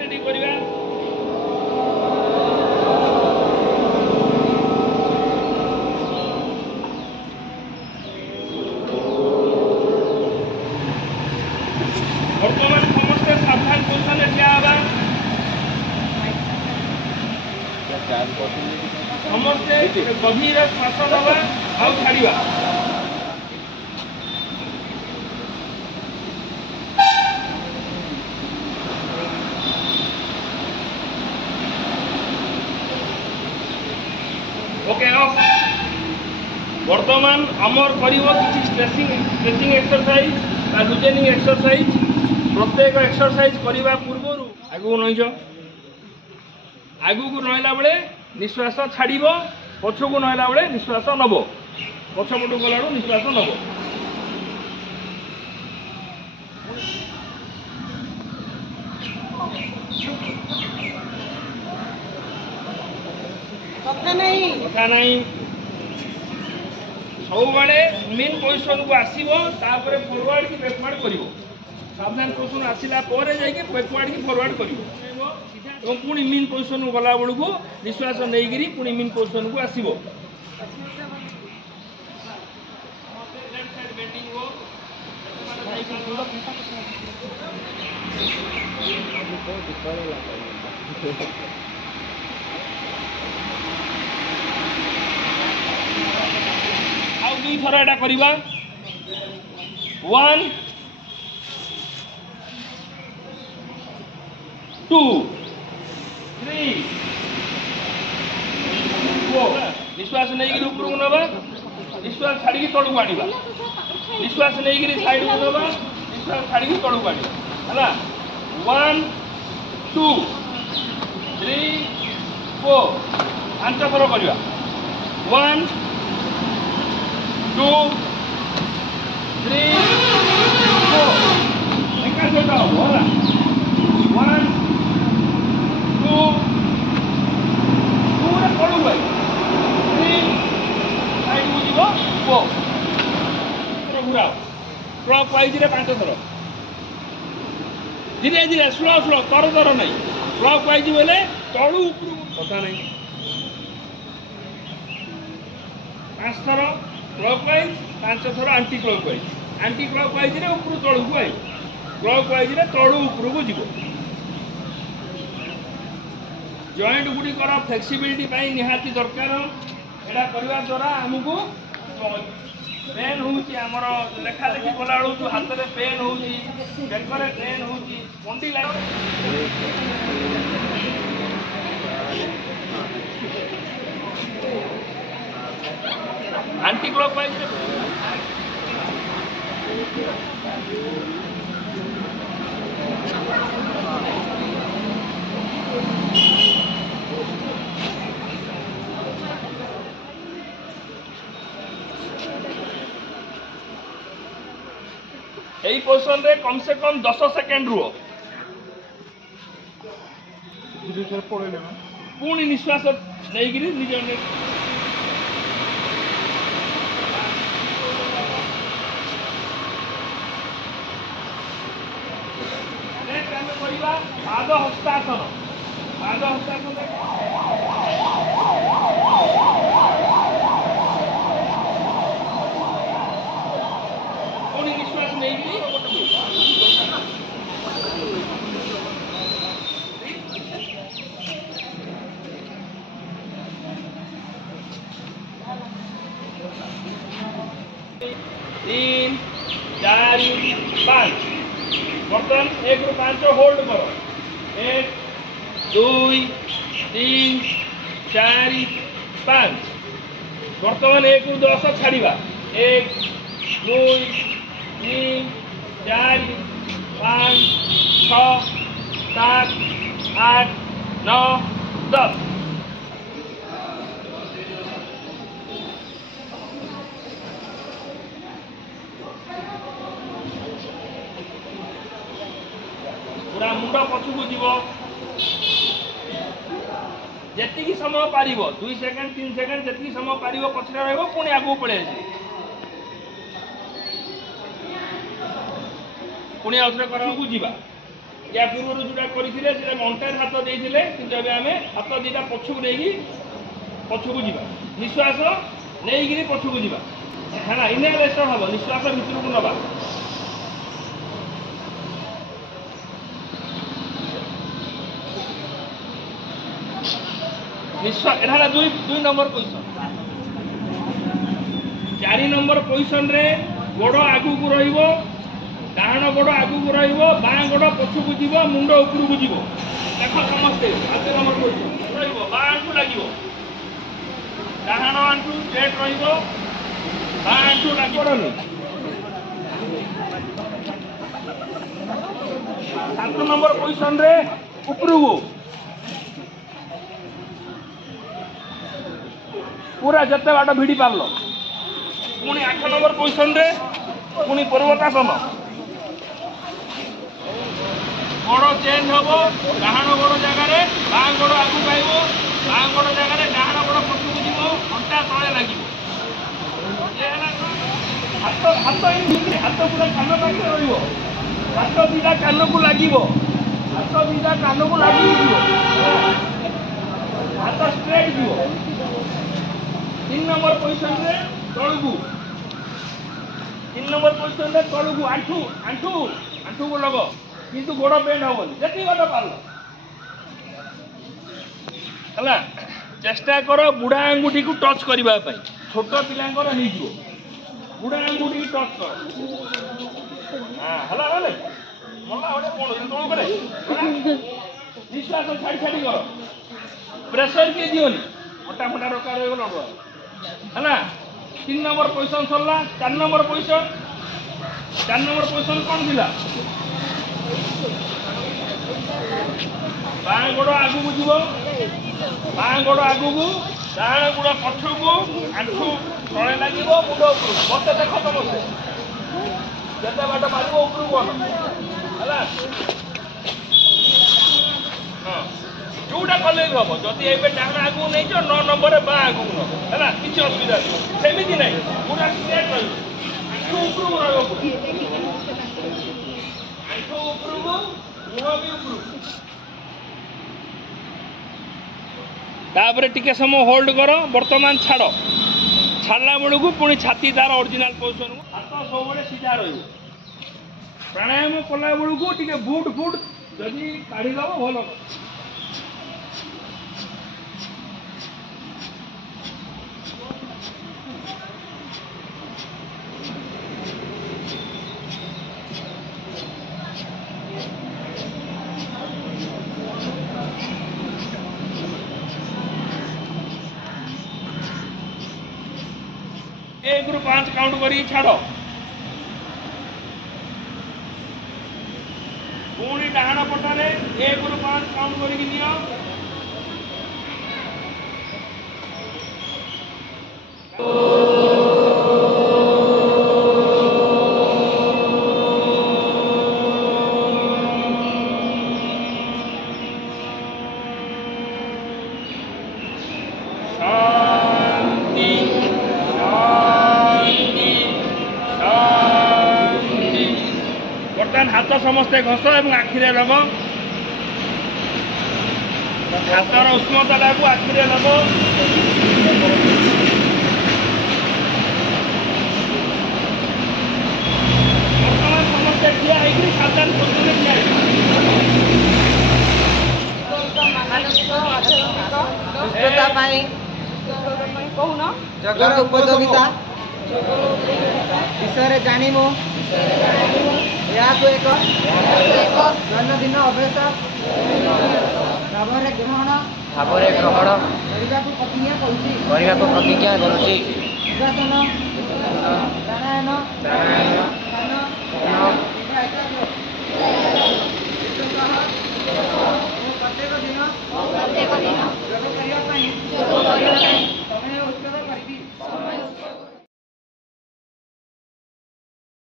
ready करिया वर्तमान समस्त सावधान पोजिशन ठिया हवा समस्ते गभीर श्वास नवा आउ छाड़िबा ओके ऑफ वर्तमान अमर करिवो किछि स्ट्रेचिंग एक्सरसाइज आ लूजनिंग एक्सरसाइज प्रत्येक एक्सरसाइज करने पूर्व आगू नईज आगू को नईला बेले निश्वास छाड़ पछ को नईला बेले निश्वास नब पछपटू गला निश्वास नब कथा नहीं सब मेन पोजिशन को आसो फॉरवर्ड की बैकवर्ड कर सावधान पोजिशन आसला बैकवर्ड की फॉरवर्ड कर पुणी मेन पोजिशन को गला बेलू निश्वास नहीं पुणी मेन पोजिशन को आसो दुई थर एटा करिबा 1 2 3 4 निश्वास नहीं ऊपर को नबा निश्वास छाड़ी तलू को आनिबा निश्वास नहीं साइड को नबा निश्वास छाड़ी तलू को आनिबा हला 1 2 3 4 पांच थर करिबा 1 2 3 4 एका सहित हम होला 1 2 पूरा पड़ू भाई 3 साइड को जीवो 4 पूरा क्लॉक वाइज रे पांच थर धीरे धीरे स्लो स्लो तर तर नहीं क्लॉक वाइज बोले तळू ऊपर कथा नहीं पांच थर क्लॉकवाइज पांच थर आंटी क्लॉकवाइज रे ऊपर तळू को आई क्लॉकवाइज रे तळू ऊपर को जीवो जॉइंट गुडी कर फ्लेक्सिबिलिटी पाई निहाती दरकार एडा करबा द्वारा हमकु पेन होउची हमर लेखा लेखी कला बेलू जो हाथ में पेन होउची बेकरे पेन होउची पंडी लाग एंटी क्लॉकवाइज यही पोजिशन रे कम से कम 10 सेकेंड रुह पुणी निश्वास नहीं निज पाद हस्तासन पुणी निश्वास नहीं 3 4 5 बर्तन 1 ରୁ 5 होल्ड करो 1 2 3 4 5 बर्तमान 1 ରୁ 10 छाड़िबा 1 2 3 4 5 6 7 8 9 10 पूरा मुंड पछकू जीव जी समय पार 2 सेकेंड 3 सेकेंड जी समय पार पछरे रही पुणी आगू पड़े पुणी आउे कर जीवा या पूर्व जोटा करते अंटार हाथ देते कि आम हाथ दीटा पछक नहीं पछक जा निश्वास नहीं पछक जा है इनहेलेसन हम निश्वास भितर को नवा निश्वास एटा दुई नंबर पोजिशन 4 नंबर पोजिशन रे गोड़ आगू को रहिबो डाहाण गोड़ आगू को रहिबो बाँ गोड़ पछकू जीव मुंड उपरकू जीव देख समस्ते 5 नंबर पोजिशन रहिबो बाँ आंठू लागिबो डाहाण आंठू स्ट्रेट रहिबो बाँ आंठू लागोनी 7 नंबर पोजिशन रे उपरकू पूरा जते बाट भिड़ी पारल पुणी 8 नंबर पोजिशन रे पुणी पर्वतासन गोड़ चेंज हम डाहाण गोड़ जगार बाँ गोड़ आगू पाइब बाँ गोड़ जगार डाहाण गोड़ पछकू जीव अंटा तले लगे हाथ हाथ हाथ पूरा कान पाखे हाथ दीटा कान को लगे हाथ दीटा कान को लगे हाथ स्ट्रेट जीव 3 नंबर पोजिशन रे तलू 3 नंबर पोजिशन रे तलू आंठू आंठू आंठू को लग किंतु गोड़ बेंड हेनी जी बाट पार है चेष्टा कर बुढ़ा आंगुठी को टच करने छोट पिलांकर हो बुढ़ा आंगुठी टच कर हाँ है निश्वास छाड़ी छाड़ी कर प्रेसर किए दिवनी मोटा मोटा रखा रही है 3 नंबर पोजिशन सरला 4 नंबर पोजिशन 4 नंबर पोजिशन कौन थी बाँ गोड़ आगू को जीव बाँ गोड़ आगू को डाहाण गोड़ पछकू आंठू तले लगे मुंड उपर मत देख समस्ते जिते बाट मार उपरकू है जोटा कले भी हम जदि एवं डाहाण आगू नहीं 9 नंबर बाँ आगू है किसी असुविधा नहीं सेमती ना पूरा स्ट्रेट रु उपरकू आंठू उपरकू मुह भी उपरकू तापर टिके समय होल्ड कर बर्तमान छाड़ छाड़ा बेलू को पुणी छाती तार ओरिजिनल पोजिशन को हाथ सब सीधा रही प्राणायाम कला बेलू को टिके बुट फुट जदि काढ़ीदेव भल एक रु 5 काउंट करी छाड़ पुणी डाहाण पटारे 1 रु 5 काउंट करी नियो हाथ समस्ते घस और आखिरे लग हाथर उष्णता को आखिरे लग बर्तमान समस्ते ठिया सावधान जगर उपयोगिता विषय जानमु एक दैनंदिन अभ्यास भाव ग्रहण करने को प्रतिज्ञा करुच्ची प्राणायाम